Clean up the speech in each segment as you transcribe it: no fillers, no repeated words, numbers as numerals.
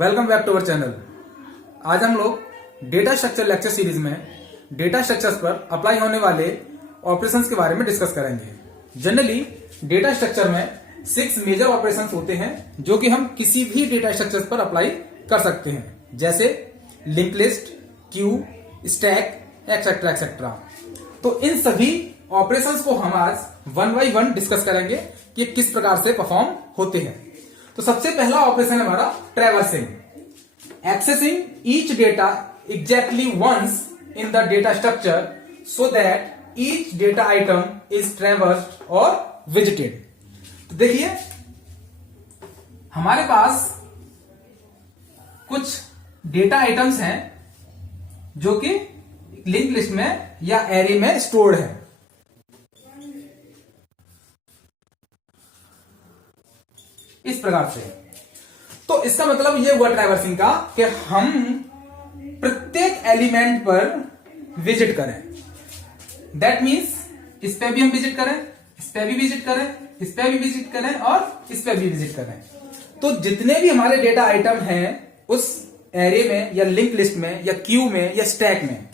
Welcome back to our channel. आज हम लोग डेटा स्ट्रक्चर लेक्चर सीरीज में डेटा स्ट्रक्चर्स पर अप्लाई होने वाले ऑपरेशंस के बारे में डिस्कस करेंगे। जनरली डेटा स्ट्रक्चर में 6 मेजर ऑपरेशंस होते हैं जो कि हम किसी भी डेटा स्ट्रक्चर्स पर अप्लाई कर सकते हैं, जैसे link list, Q, stack, etcetera etcetera. तो इन सभी ऑपरेशंस को हम आज वन बाई वन डिस्कस करेंगे कि किस प्रकार से परफॉर्म होते हैं। तो सबसे पहला ऑपरेशन है हमारा traversing, accessing each data exactly once in the data structure so that each data item is traversed और विजिटेड। तो देखिए हमारे पास कुछ डेटा आइटम्स हैं जो कि लिंक लिस्ट में या एरे में स्टोर्ड है। इस प्रकार से तो इसका मतलब यह हुआ ट्रैवर्सिंग का कि हम प्रत्येक एलिमेंट पर विजिट करें। दैट मीन्स इस पे भी हम विजिट करें, इस पे भी विजिट करें, इस पे भी विजिट करें और इस पे भी विजिट करें। तो जितने भी हमारे डेटा आइटम हैं उस एरे में या लिंक लिस्ट में या क्यू में या स्टैक में,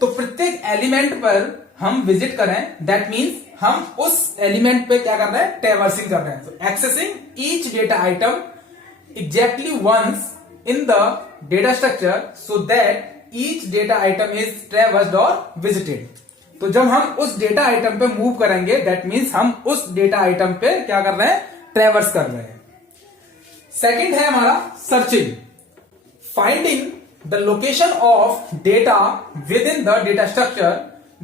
तो प्रत्येक एलिमेंट पर हम विजिट करें। दैट मीन्स हम उस एलिमेंट पे क्या कर रहे हैं, ट्रैवर्सिंग कर रहे हैं। तो accessing each data item exactly once in the data structure so that each data item is traversed और विजिटेड। तो जब हम उस डेटा आइटम पे मूव करेंगे, दैट मीन्स हम उस डेटा आइटम पे क्या कर रहे हैं, ट्रैवर्स कर रहे हैं। सेकंड है हमारा searching, finding the location of data within the data structure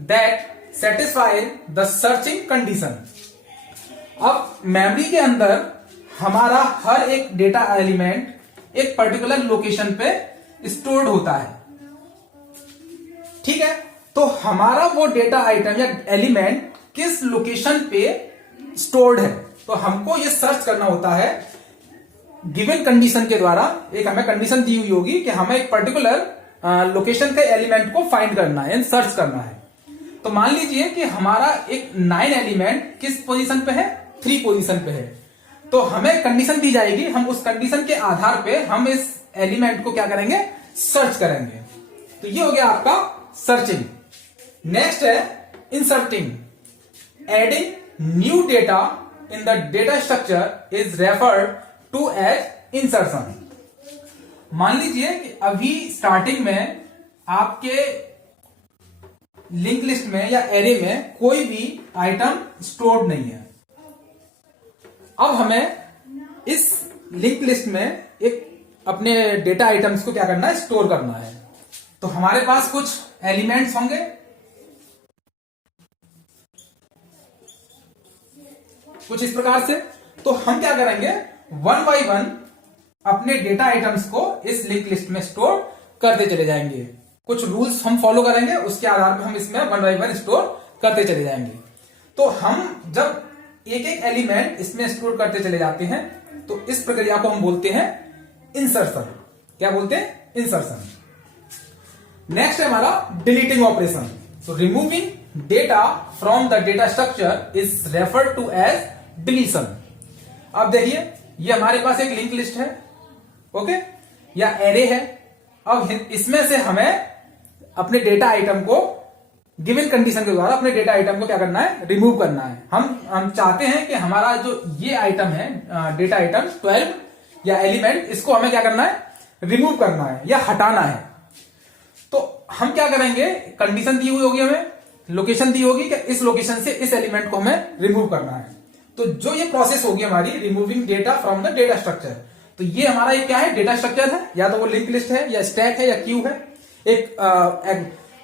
that satisfy the searching condition। अब मेमोरी के अंदर हमारा हर एक डेटा एलिमेंट एक पर्टिकुलर लोकेशन पे स्टोर्ड होता है, ठीक है। तो हमारा वो डेटा आइटम या एलिमेंट किस लोकेशन पे स्टोर्ड है, तो हमको ये सर्च करना होता है गिवन कंडीशन के द्वारा। एक हमें कंडीशन दी हुई होगी कि हमें एक पर्टिकुलर लोकेशन के एलिमेंट को फाइंड करना है, सर्च करना है। तो मान लीजिए कि हमारा एक 9 एलिमेंट किस पोजीशन पे है, 3 पोजीशन पे है। तो हमें कंडीशन दी जाएगी, हम उस कंडीशन के आधार पे हम इस एलिमेंट को क्या करेंगे, सर्च करेंगे। तो ये हो गया आपका सर्चिंग। नेक्स्ट है inserting, adding new data in the data structure is referred to as insertion. मान लीजिए कि अभी स्टार्टिंग में आपके लिंक लिस्ट में या एरे में कोई भी आइटम स्टोर्ड नहीं है। अब हमें इस लिंक लिस्ट में एक अपने डेटा आइटम्स को क्या करना है, स्टोर करना है। तो हमारे पास कुछ एलिमेंट्स होंगे, कुछ इस प्रकार से। तो हम क्या करेंगे, वन बाई वन अपने डेटा आइटम्स को इस लिंक लिस्ट में स्टोर करते चले जाएंगे। कुछ रूल्स हम फॉलो करेंगे, उसके आधार पर हम इसमें वन बाई वन स्टोर करते चले जाएंगे। तो हम जब एक एक एलिमेंट इसमें स्टोर करते चले जाते हैं तो इस प्रक्रिया को हम बोलते हैं इंसर्शन। क्या बोलते हैं, इंसर्शन। नेक्स्ट है हमारा deleting operation. So removing data from the data structure is referred to as deletion. अब देखिए ये हमारे पास एक लिंक लिस्ट है, ओके, या एरे है। अब इसमें से हमें अपने डेटा आइटम को गिवन कंडीशन के द्वारा अपने डेटा आइटम को क्या करना है, रिमूव करना है। हम चाहते हैं कि हमारा जो ये आइटम है, डेटा आइटम 12 या एलिमेंट, इसको हमें क्या करना है, रिमूव करना है या हटाना है। तो हम क्या करेंगे, कंडीशन दी हुई होगी, हमें लोकेशन दी होगी कि इस लोकेशन से इस एलिमेंट को हमें रिमूव करना है। तो जो ये प्रोसेस होगी हमारी removing data from the data structure, तो ये हमारा एक क्या है, डेटा स्ट्रक्चर है, या तो वो लिंक लिस्ट है या स्टैक है या क्यू है। एक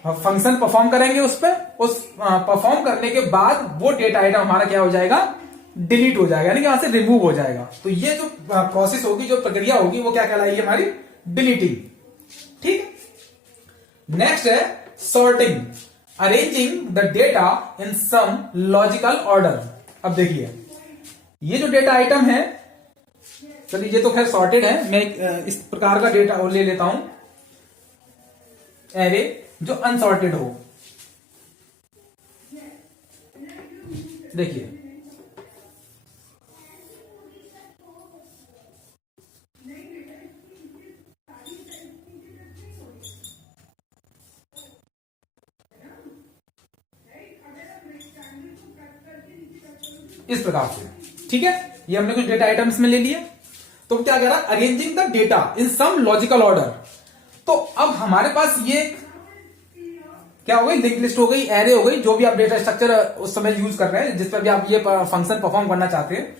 फंक्शन परफॉर्म करेंगे उस पर, उस परफॉर्म करने के बाद वो डेटा आइटम हमारा क्या हो जाएगा, डिलीट हो जाएगा, यानी कि वहां से रिमूव हो जाएगा। तो ये जो प्रोसेस होगी, जो प्रक्रिया होगी, वो क्या कहलाएगी, हमारी डिलीटिंग। ठीक। नेक्स्ट है sorting, arranging the data in some logical order. अब देखिए ये जो डेटा आइटम है, चलिए ये तो खैर सॉर्टेड है, मैं इस प्रकार का डेटा ले लेता हूं, एरे जो अनसॉर्टेड हो। देखिए इस प्रकार से, ठीक है। ये हमने कुछ डेटा आइटम्स में ले लिए। तो क्या कह रहा है, arranging the data in some logical order. तो अब हमारे पास ये क्या हो गई, लिंक लिस्ट हो गई, एरे हो गई, जो भी आप डेटा स्ट्रक्चर उस समय यूज कर रहे हैं, जिस पर भी आप ये फंक्शन परफॉर्म करना चाहते हैं।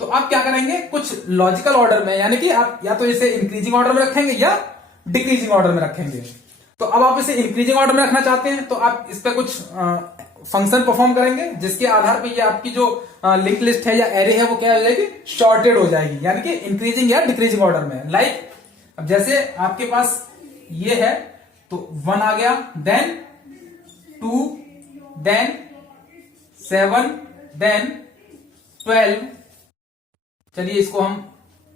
तो आप क्या करेंगे, कुछ लॉजिकल ऑर्डर में, यानी कि आप या तो इसे इंक्रीजिंग ऑर्डर में रखेंगे या डिक्रीजिंग ऑर्डर में रखेंगे। तो अब आप इसे इंक्रीजिंग ऑर्डर में रखना चाहते हैं, तो आप इस पर कुछ फंक्शन परफॉर्म करेंगे, जिसके आधार पर ये आपकी जो लिंक लिस्ट है या एरे है वो क्या हो जाएगी, शॉर्टेड हो जाएगी, यानी कि इंक्रीजिंग या डिक्रीजिंग ऑर्डर में। लाइक अब जैसे आपके पास ये है, तो 1 आ गया, देन 2, देन 7, देन 12, चलिए इसको हम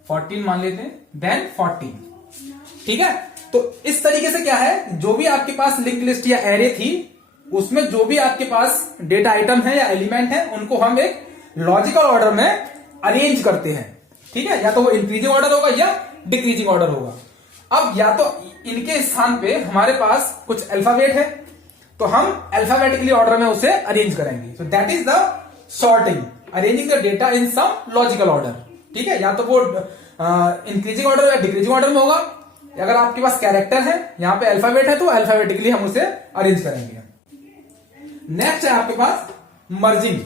14 मान लेते हैं, देन 14, ठीक है। तो इस तरीके से क्या है, जो भी आपके पास लिंक लिस्ट या एरे थी, उसमें जो भी आपके पास डेटा आइटम है या एलिमेंट है, उनको हम एक लॉजिकल ऑर्डर में अरेंज करते हैं, ठीक है। या तो वो इंक्रीजिंग ऑर्डर होगा या डिक्रीजिंग ऑर्डर होगा। अब या तो इनके स्थान पे हमारे पास कुछ अल्फाबेट है, तो हम अल्फाबेटिकली ऑर्डर में उसे अरेंज करेंगे। So that is the sorting, arranging the data in some logical order, ठीक है। या तो वो इंक्रीजिंग ऑर्डर या डिक्रीजिंग ऑर्डर में होगा। अगर आपके पास कैरेक्टर है, यहां पे अल्फाबेट है, तो अल्फाबेटिकली हम उसे अरेंज करेंगे। नेक्स्ट है आपके पास merging,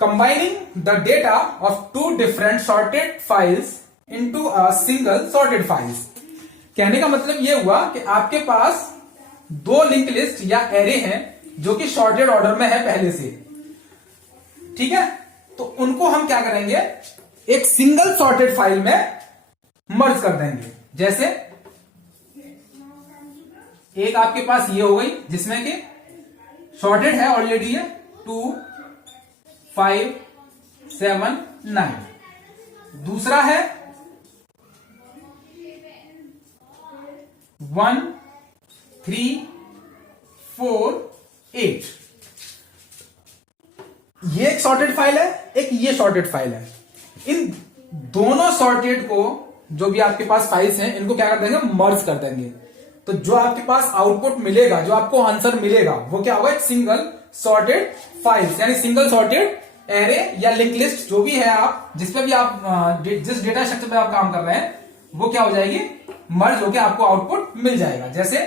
combining the data of 2 different sorted files into a single sorted files. कहने का मतलब यह हुआ कि आपके पास 2 लिंक लिस्ट या एरे हैं जो कि शॉर्टेड ऑर्डर में है पहले से, ठीक है। तो उनको हम क्या करेंगे, एक सिंगल सॉर्टेड फाइल में मर्ज कर देंगे। जैसे एक आपके पास ये हो गई, जिसमें कि शॉर्टेड है ऑलरेडी है 2, 5, 7, 9। दूसरा है 1, 3, 4, 8। ये एक सॉर्टेड फाइल है, एक ये सॉर्टेड फाइल है। इन दोनों सॉर्टेड को, जो भी आपके पास फाइल्स हैं, इनको क्या कर देंगे, मर्ज कर देंगे। तो जो आपके पास आउटपुट मिलेगा, जो आपको आंसर मिलेगा, वो क्या होगा, एक सिंगल सॉर्टेड फाइल्स, यानी सिंगल सॉर्टेड एरे या लिंक लिस्ट, जो भी है आप जिस पे भी आप जिस डेटा स्ट्रक्चर पे आप काम कर रहे हैं, वो क्या हो जाएगी, मर्ज होकर आपको आउटपुट मिल जाएगा। जैसे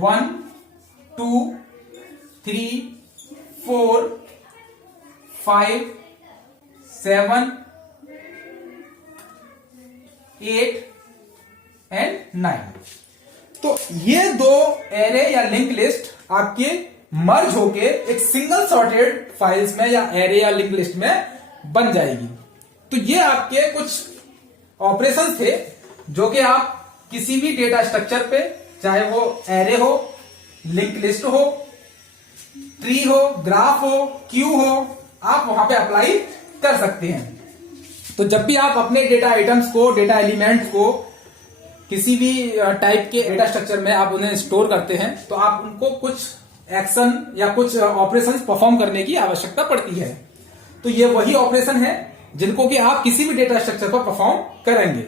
1, 2, 3, 4, 5, 7, 8 एंड 9। तो ये 2 एरे या लिंक लिस्ट आपके मर्ज होके एक सिंगल सॉर्टेड फाइल्स में या एरे या लिंक लिस्ट में बन जाएगी। तो ये आपके कुछ ऑपरेशंस थे जो कि आप किसी भी डेटा स्ट्रक्चर पे, चाहे वो एरे हो, लिंक लिस्ट हो, ट्री हो, ग्राफ हो, क्यू हो, आप वहां पे अप्लाई कर सकते हैं। तो जब भी आप अपने डेटा आइटम्स को, डेटा एलिमेंट्स को किसी भी टाइप के डेटा स्ट्रक्चर में आप उन्हें स्टोर करते हैं, तो आप उनको कुछ एक्शन या कुछ ऑपरेशंस परफॉर्म करने की आवश्यकता पड़ती है। तो ये वही ऑपरेशन है जिनको कि आप किसी भी डेटा स्ट्रक्चर पर परफॉर्म करेंगे।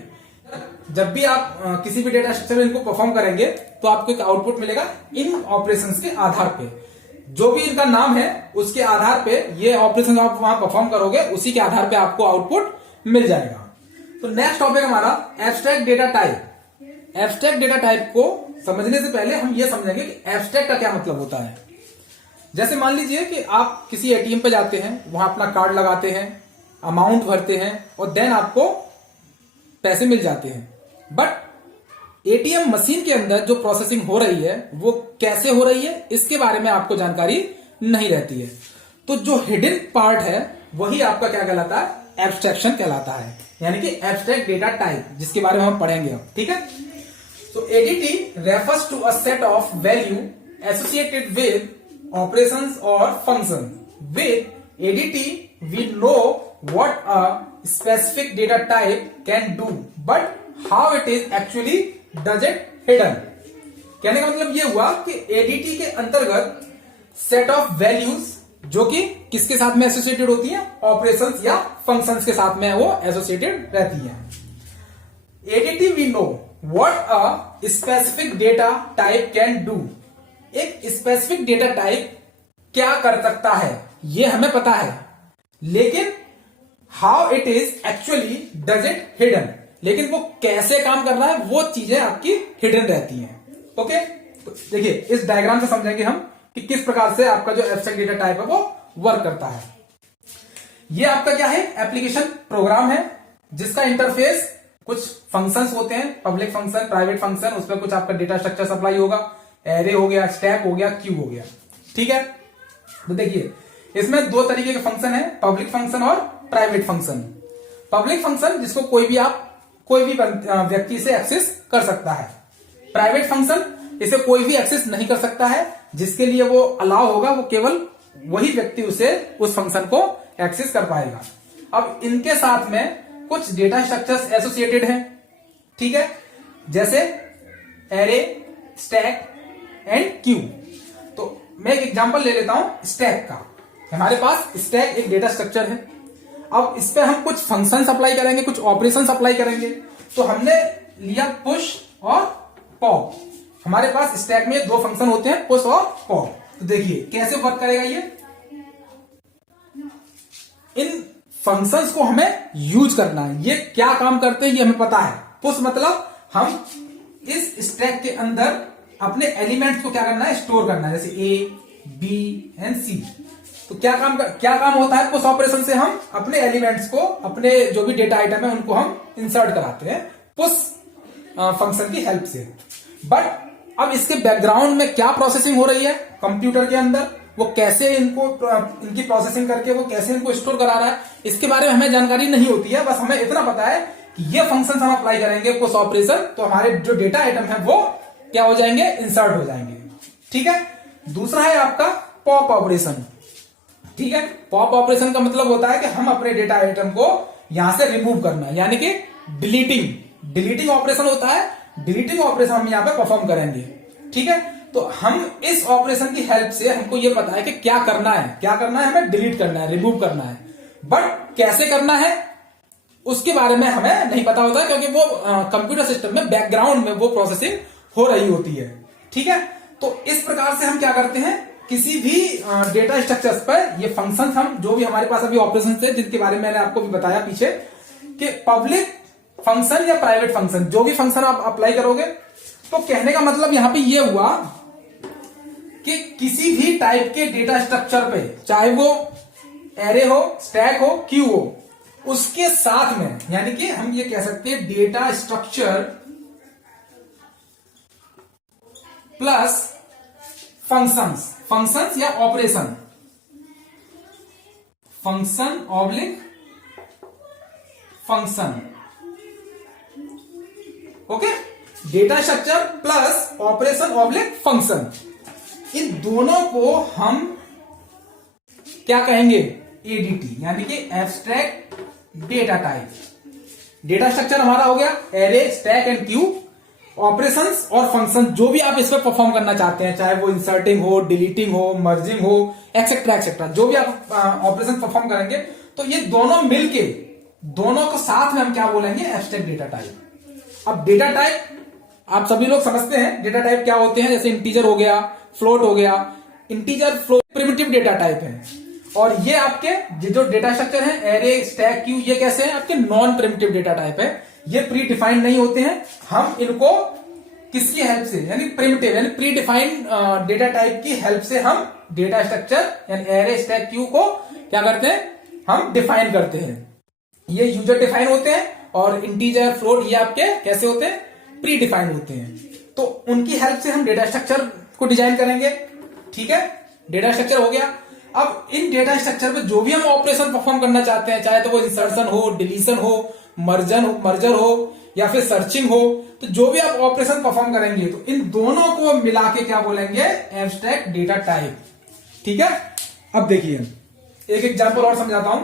जब भी आप किसी भी डेटा स्ट्रक्चर में इनको परफॉर्म करेंगे, तो आपको एक आउटपुट मिलेगा इन ऑपरेशंस के आधार पे। जो भी इनका नाम है, उसके आधार पे ये ऑपरेशन आप वहां परफॉर्म करोगे, उसी के आधार पे आपको आउटपुट मिल जाएगा। तो नेक्स्ट टॉपिक हमारा abstract data type. Abstract data type को समझने से पहले हम ये समझेंगे कि एब्स्ट्रैक्ट का क्या मतलब होता है। जैसे मान लीजिए कि आप किसी एटीएम पे जाते हैं, वहां अपना कार्ड लगाते हैं, अमाउंट भरते हैं और देन आपको पैसे मिल जाते हैं। बट एटीएम मशीन के अंदर जो प्रोसेसिंग हो रही है वो कैसे हो रही है, इसके बारे में आपको जानकारी नहीं रहती है। तो जो हिडन पार्ट है वही आपका क्या कहलाता है, एब्स्ट्रैक्शन कहलाता है, यानी कि एब्स्ट्रैक्ट डेटा टाइप, जिसके बारे में हम पढ़ेंगे अब, ठीक है। So ADT refers to a set of value associated with operations or function. With ADT, we know what a specific data type can do, but how it is actually does it hidden. कहने का मतलब ये हुआ कि ADT के अंतर्गत set of values जो कि किसके साथ में एसोसिएटेड होती हैं, ऑपरेशंस या फंक्शंस के साथ में वो एसोसिएटेड रहती हैं। ADT we know what a specific data type can do. एक स्पेसिफिक डेटा टाइप क्या कर सकता है ये हमें पता है, लेकिन how it is actually does it hidden, लेकिन वो कैसे काम कर रहा है वो चीजें आपकी हिडन रहती हैं। ओके, तो देखिए इस डायग्राम से समझेंगे हम कि किस प्रकार से आपका जो एब्स्ट्रैक्ट डेटा टाइप है वो वर्क करता है। ये आपका क्या है, एप्लीकेशन प्रोग्राम है जिसका इंटरफेस कुछ फंक्शंस होते हैं, पब्लिक फंक्शन, प्राइवेट फंक्शन, उसमें कुछ आपका डेटा स्ट्रक्चर सप्लाई होगा, एरे हो गया, स्टैक हो गया, क्यू हो गया। ठीक है, तो देखिए इसमें दो तरीके के फंक्शन है, पब्लिक फंक्शन और प्राइवेट फंक्शन। पब्लिक फंक्शन जिसको कोई भी व्यक्ति से एक्सेस कर सकता है। प्राइवेट फंक्शन इसे कोई भी एक्सेस नहीं कर सकता है, जिसके लिए वो अलाउ होगा वो केवल वही व्यक्ति उस फंक्शन को एक्सेस कर पाएगा। अब इनके साथ में कुछ डेटा स्ट्रक्चर्स एसोसिएटेड हैं। ठीक है, जैसे एरे, स्टैक एंड क्यू। तो मैं एक एग्जांपल ले लेता हूं स्टैक का। हमारे पास स्टैक एक डेटा स्ट्रक्चर है। अब इस पे हम कुछ फंक्शन अप्लाई करेंगे, कुछ ऑपरेशन अप्लाई करेंगे। तो हमने लिया पुश और पॉप। हमारे पास स्टैक में दो फंक्शन होते हैं, पुश और पॉप। तो देखिए कैसे वर्क करेगा ये। इन फंक्शंस को हमें यूज करना है, ये क्या काम करते हैं ये हमें पता है। पुश मतलब हम इस स्टैक के अंदर अपने एलिमेंट्स को क्या करना है, स्टोर करना है, जैसे ए, बी एंड सी। तो क्या काम होता है पुश ऑपरेशन से, हम अपने एलिमेंट्स को, अपने जो भी डेटा आइटम है उनको हम इंसर्ट कराते हैं पुश फंक्शन की हेल्प से। बट अब इसके बैकग्राउंड में क्या प्रोसेसिंग हो रही है कंप्यूटर के अंदर, वो कैसे इनकी प्रोसेसिंग करके वो कैसे इनको स्टोर करा रहा है, इसके बारे में हमें जानकारी नहीं होती है। बस हमें इतना पता है कि ये फंक्शन हम अप्लाई करेंगे पुश ऑपरेशन, तो हमारे जो डेटा आइटम है वो क्या हो जाएंगे, इंसर्ट हो जाएंगे। ठीक है, दूसरा है आपका पॉप ऑपरेशन। ठीक है, पॉप ऑपरेशन का मतलब होता है कि हम अपने डेटा आइटम को यहां से रिमूव करना, यानी कि डिलीटिंग ऑपरेशन होता है। डिलीटिंग ऑपरेशन हम यहां पे परफॉर्म करेंगे। ठीक है, तो हम इस ऑपरेशन की हेल्प से हमको ये पता है कि क्या करना है, हमें डिलीट करना है, रिमूव करना है। बट कैसे करना है उसके बारे में हमें नहीं पता होता है, क्योंकि वो कंप्यूटर सिस्टम में बैकग्राउंड में वो प्रोसेसिंग हो रही होती है। ठीक है, तो इस प्रकार से हम क्या करते हैं, किसी भी डेटा स्ट्रक्चर्स पर ये फंक्शन, हम जो भी हमारे पास अभी ऑपरेशन थे जिनके बारे में मैंने आपको भी बताया पीछे, कि पब्लिक फंक्शन या प्राइवेट फंक्शन, जो भी फंक्शन आप अप्लाई करोगे, तो कहने का मतलब यहां पे ये हुआ कि किसी भी टाइप के डेटा स्ट्रक्चर पे, चाहे वो एरे हो, स्टैक हो, क्यू हो, उसके साथ में, यानी कि हम ये कह सकते हैं डेटा स्ट्रक्चर प्लस फंक्शंस या operation, function oblique function. Okay, data structure plus operation oblique function, इन दोनों को हम क्या कहेंगे, एडीटी, यानी कि abstract data type. Data structure हमारा हो गया array, stack and queue. Operations और फंक्शन जो भी आप इस पर परफॉर्म करना चाहते हैं, चाहे वो इंसर्टिंग हो, डिलीटिंग हो, मर्जिंग हो, एक्सेट्रा, जो भी आप ऑपरेशन परफॉर्म करेंगे, तो ये दोनों मिलके, दोनों को साथ में हम क्या बोलेंगे, एब्स्ट्रैक्ट डेटा टाइप। अब डेटा टाइप आप सभी लोग समझते हैं डेटा टाइप क्या होते हैं, जैसे इंटीजर हो गया, फ्लोट हो गया। Integer, float primitive data type है, और ये आपके जो डेटा स्ट्रक्चर है एरे, स्टैक, क्यू, ये कैसे हैं, आपके नॉन प्रिमिटिव डेटा टाइप है। ये प्री डिफाइंड नहीं होते हैं, हम इनको किसकी हेल्प से, यानी प्रिमिटिव यानी प्री डिफाइंड डेटा टाइप की हेल्प से हम डेटा स्ट्रक्चर यानी एरे, स्टैक, क्यू को क्या करते हैं, हम डिफाइन करते हैं। ये यूजर डिफाइन होते हैं, और इंटीजर, फ्लोट ये आपके कैसे होते हैं, प्री डिफाइंड होते हैं। तो उनकी हेल्प से हम डेटा स्ट्रक्चर को डिजाइन करेंगे। ठीक है, डेटा स्ट्रक्चर हो गया। अब इन डेटा स्ट्रक्चर पे जो भी हम ऑपरेशन परफॉर्म करना चाहते हैं, चाहे तो वो इंसर्शन हो, डिलीशन हो, मर्जर हो या फिर सर्चिंग हो, तो जो भी आप ऑपरेशन परफॉर्म करेंगे, तो इन दोनों को मिला के क्या बोलेंगे, एब्स्ट्रैक्ट डेटा टाइप। ठीक है, अब देखिए एक एग्जांपल और समझाता हूं।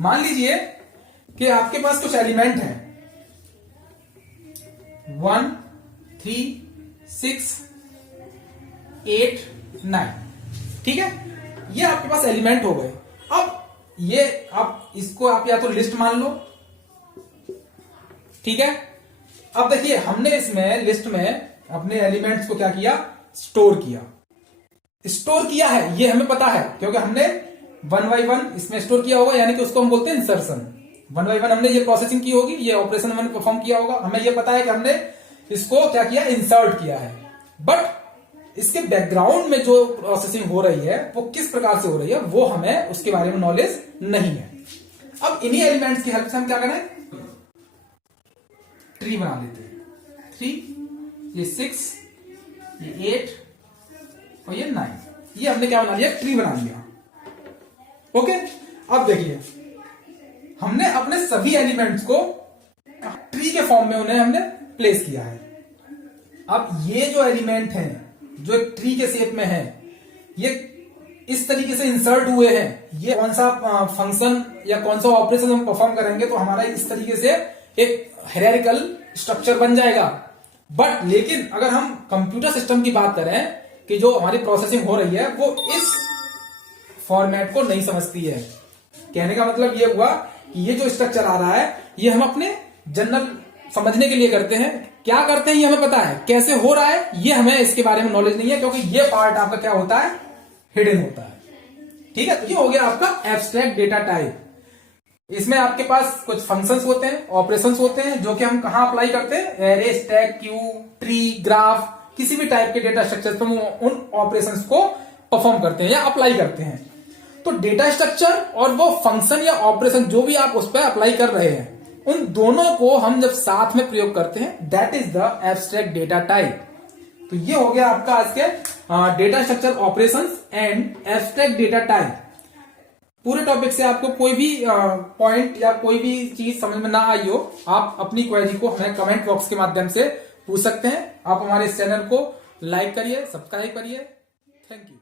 मान लीजिए कि आपके पास कुछ एलिमेंट हैं 1, 3, 6, 8, 9। ठीक है, ये आपके पास एलिमेंट हो गए। अब ये आप इसको आप या तो लिस्ट मान लो। ठीक है, अब देखिए हमने इसमें लिस्ट में अपने एलिमेंट्स को क्या किया, स्टोर किया है, ये हमें पता है क्योंकि हमने वन बाई वन इसमें स्टोर किया होगा, यानी कि उसको हम बोलते हैं इंसर्शन। वन बाई वन हमने ये प्रोसेसिंग की होगी, ये ऑपरेशन हमने परफॉर्म किया होगा, हमें ये पता है कि हमने इसको क्या किया, इंसर्ट किया है। बट इसके बैकग्राउंड में जो प्रोसेसिंग हो रही है वो किस प्रकार से हो रही है वो हमें उसके बारे में नॉलेज नहीं है। अब इन्हीं एलिमेंट्स की हेल्प से हम क्या करें, ट्री बना लेते हैं। 3, ये 6, ये 8 और ये 9, ये हमने क्या बना लिया, ट्री बना लिया। ओके, अब देखिए हमने अपने सभी एलिमेंट्स को ट्री के फॉर्म में उन्हें हमने प्लेस किया है। अब ये जो एलिमेंट हैं जो एक ट्री के शेप में है, ये इस तरीके से इंसर्ट हुए हैं, ये कौन सा फंक्शन या कौन सा ऑपरेशन हम परफॉर्म करेंगे तो हमारा इस तरीके से एक हायरार्किकल स्ट्रक्चर बन जाएगा। बट लेकिन अगर हम कंप्यूटर सिस्टम की बात करें कि जो हमारी प्रोसेसिंग हो रही है वो इस फॉर्मेट को नहीं समझती है। कहने का मतलब ये हुआ कि ये जो स्ट्रक्चर आ रहा है ये हम अपने जनरल समझने के लिए करते हैं। क्या करते हैं ये हमें पता है, कैसे हो रहा है ये हमें इसके बारे में नॉलेज नहीं है, क्योंकि ये पार्ट आपका क्या होता है, हिडन होता है। ठीक है, तो ये हो गया आपका एब्स्ट्रैक्ट डेटा टाइप। इसमें आपके पास कुछ फंक्शंस होते हैं, ऑपरेशंस होते हैं जो कि हम कहां अप्लाई करते हैं, array, stack, Q, tree, graph, किसी भी टाइप के डेटा स्ट्रक्चर पर उन ऑपरेशंस को परफॉर्म करते हैं या अप्लाई करते हैं। तो डेटा स्ट्रक्चर और वो फंक्शन या ऑपरेशन जो भी आप उस पर अप्लाई कर रहे हैं, उन दोनों को हम जब साथ में प्रयोग करते हैं that is the abstract data type. तो ये हो गया आपका आज के data structure, operations and abstract data type. पूरे टॉपिक से आपको कोई भी पॉइंट या कोई भी चीज समझ में ना आई हो, आप अपनी क्वेरी को हमें कमेंट बॉक्स के माध्यम से पूछ सकते हैं। आप हमारे इस चैनल को लाइक करिए, सब्सक्राइब करिए। Thank you.